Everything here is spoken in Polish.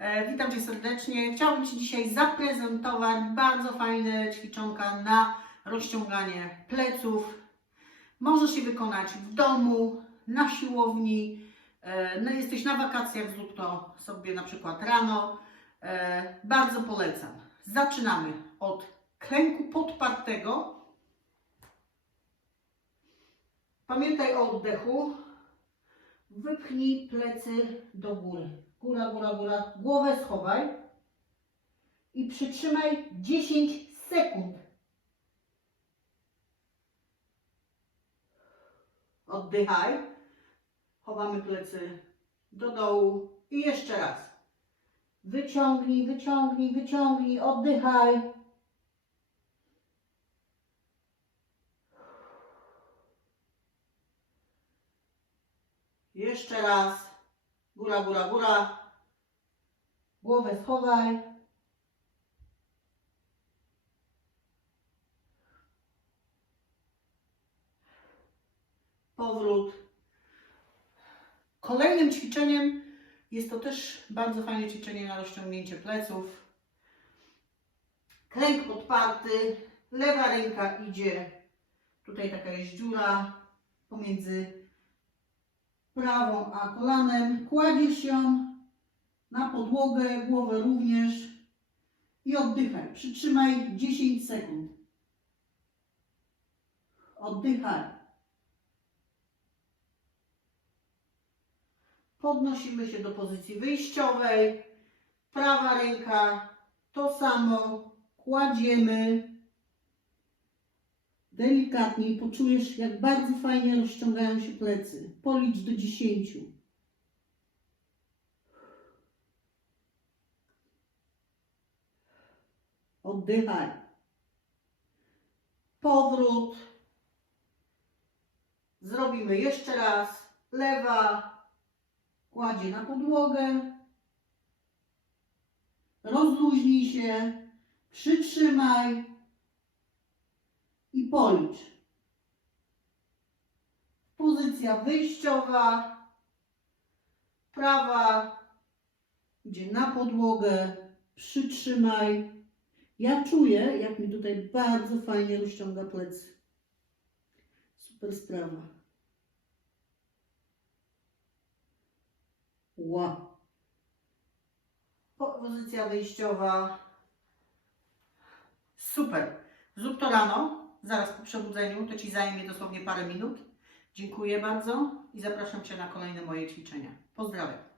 E, Witam Cię serdecznie. Chciałabym Ci dzisiaj zaprezentować bardzo fajne ćwiczonka na rozciąganie pleców. Możesz je wykonać w domu, na siłowni. E, No, jesteś na wakacjach, zrób to sobie na przykład rano. E, Bardzo polecam. Zaczynamy od klęku podpartego. Pamiętaj o oddechu. Wypchnij plecy do góry. Góra, góra, góra. Głowę schowaj. I przytrzymaj 10 sekund. Oddychaj. Chowamy plecy do dołu. I jeszcze raz. Wyciągnij, wyciągnij, wyciągnij. Oddychaj. Jeszcze raz. Góra, góra, góra. Głowę schowaj. Powrót. Kolejnym ćwiczeniem jest to też bardzo fajne ćwiczenie na rozciągnięcie pleców. Klęk podparty. Lewa ręka idzie. Tutaj taka jest dziura pomiędzy prawą a kolanem. Kładziesz ją na podłogę, głowę również i oddychaj. Przytrzymaj 10 sekund. Oddychaj. Podnosimy się do pozycji wyjściowej. Prawa ręka to samo. Kładziemy. Delikatnie poczujesz, jak bardzo fajnie rozciągają się plecy. Policz do 10. Oddychaj. Powrót. Zrobimy jeszcze raz. Lewa kładzie na podłogę. Rozluźnij się. Przytrzymaj i policz. Pozycja wyjściowa, prawa idzie na podłogę, przytrzymaj. Ja czuję, jak mi tutaj bardzo fajnie rozciąga plecy. Super sprawa. Wow. Pozycja wyjściowa. Super. Zrób to rano, zaraz po przebudzeniu, to Ci zajmie dosłownie parę minut. Dziękuję bardzo i zapraszam Cię na kolejne moje ćwiczenia. Pozdrawiam.